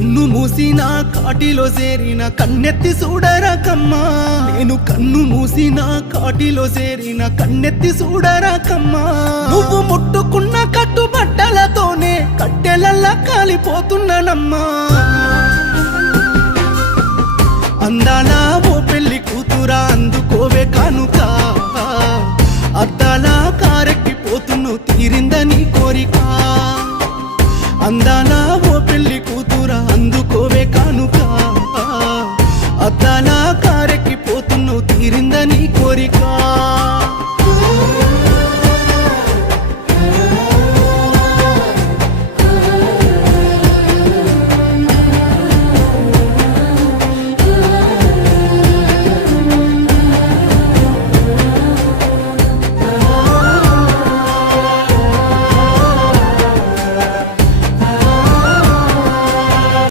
కన్ను మూసిన కాటిలో చేరిన కన్నెత్తి చూడరా కమ్మా నేను కన్ను మూసిన కాటిలో చేరిన కన్నెత్తి చూడరా కమ్మా నువ్వు ముట్టుకున్న కట్టుబట్టలతోనే కట్టెలల్లా కాలిపోతున్నానమ్మా